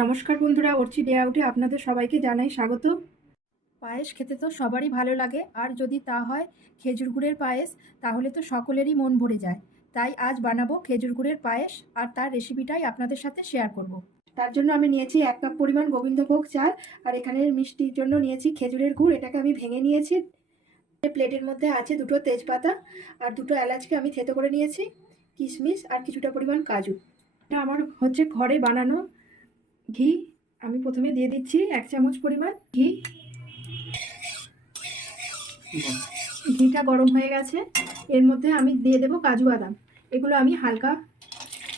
নমস্কার বন্ধুরা, অর্চি ডে আউটে আপনাদের সবাইকে জানাই স্বাগত। পায়েস খেতে তো সবারই ভালো লাগে, আর যদি তা হয় খেজুর গুড়ের পায়েস, তাহলে তো সকলেরই মন ভরে যায়। তাই আজ বানাবো খেজুর গুড়ের পায়েস, আর তার রেসিপিটাই আপনাদের সাথে শেয়ার করব। তার জন্য আমি নিয়েছি এক কাপ পরিমাণ গোবিন্দভোগ চাল, আর এখানে মিষ্টির জন্য নিয়েছি খেজুরের গুড়, এটাকে আমি ভেঙে নিয়েছি। প্লেটের মধ্যে আছে দুটো তেজপাতা, আর দুটো এলাচকে আমি থেতো করে নিয়েছি, কিশমিশ আর কিছুটা পরিমাণ কাজু। এটা আমার হচ্ছে ঘরে বানানো ঘি, আমি প্রথমে দিয়ে দিচ্ছি এক চামচ পরিমাণ ঘি। ঘিটা গরম হয়ে গেছে। এর মধ্যে আমি দিয়ে দেবো কাজু বাদাম। এগুলো আমি হালকা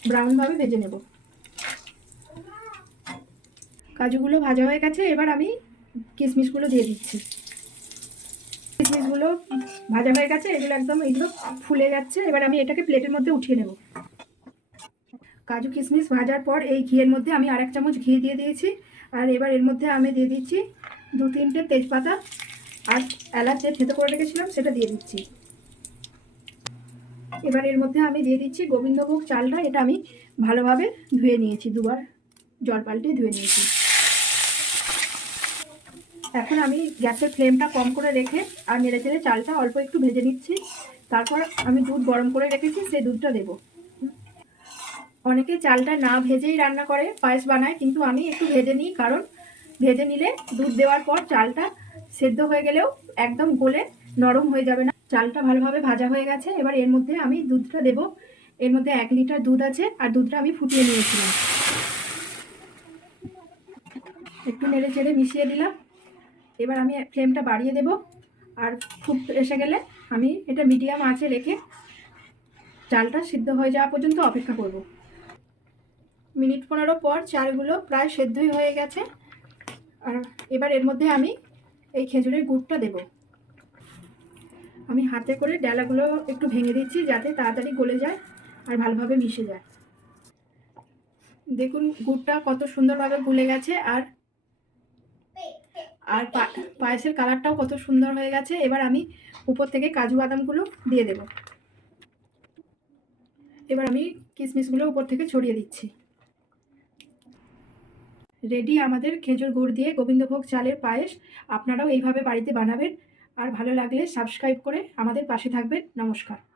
ব্রাউনভাবে ভেজে নেব। কাজুগুলো ভাজা হয়ে গেছে, এবার আমি কিশমিশগুলো দিয়ে দিচ্ছি। কিশমিশগুলো ভাজা হয়ে গেছে, এগুলো একদম এগুলো ফুলে যাচ্ছে। এবার আমি এটাকে প্লেটের মধ্যে উঠিয়ে নেব। কাজু কিশমিশ ভাজার পর এই ঘিয়ের মধ্যে আমি আর এক চামচ ঘি দিয়ে দিয়েছি। আর এবার এর মধ্যে আমি দিয়ে দিচ্ছি দু তিনটে তেজপাতা। আর এলাচ যে থেতো করে রেখেছিলাম সেটা দিয়ে দিচ্ছি। এবার এর মধ্যে আমি দিয়ে দিচ্ছি গোবিন্দভোগ চালটা। এটা আমি ভালোভাবে ধুয়ে নিয়েছি, দুবার জল পাল্টে ধুয়ে নিয়েছি। এখন আমি গ্যাসের ফ্লেমটা কম করে রেখে আর নেড়ে চেড়ে চালটা অল্প একটু ভেজে নিচ্ছি। তারপর আমি দুধ গরম করে রেখেছি, সেই দুধটা দেবো। অনেকে চালটা না ভেজেই রান্না করে, পায়েস বানায়, কিন্তু আমি একটু ভেজে নিই, কারণ ভেজে নিলে দুধ দেওয়ার পর চালটা সেদ্ধ হয়ে গেলেও একদম গলে নরম হয়ে যাবে না। চালটা ভালোভাবে ভাজা হয়ে গেছে, এবার এর মধ্যে আমি দুধটা দেব। এর মধ্যে এক লিটার দুধ আছে, আর দুধটা আমি ফুটিয়ে নিয়েছিলাম। একটু নেড়ে চেড়ে মিশিয়ে দিলাম। এবার আমি ফ্লেমটা বাড়িয়ে দেব, আর খুব এসে গেলে আমি এটা মিডিয়াম আঁচে রেখে চালটা সিদ্ধ হয়ে যাওয়া পর্যন্ত অপেক্ষা করব। মিনিট পনেরো পর চালগুলো প্রায় সেদ্ধই হয়ে গেছে। আর এবার এর মধ্যে আমি এই খেজুরের গুড়টা দেব। আমি হাতে করে ডালাগুলো একটু ভেঙে দিচ্ছি যাতে তাড়াতাড়ি গলে যায় আর ভালোভাবে মিশে যায়। দেখুন গুড়টা কত সুন্দরভাবে গুলে গেছে আর আর পায়েসের কালারটাও কত সুন্দর হয়ে গেছে। এবার আমি উপর থেকে কাজু বাদামগুলো দিয়ে দেব। এবার আমি কিশমিশগুলো উপর থেকে ছড়িয়ে দিচ্ছি। রেডি আমাদের খেজুর গুড় দিয়ে গোবিন্দভোগ চালের পায়েস। আপনারাও এইভাবে বাড়িতে বানাবেন। আর ভালো লাগলে সাবস্ক্রাইব করে আমাদের পাশে থাকবেন। নমস্কার।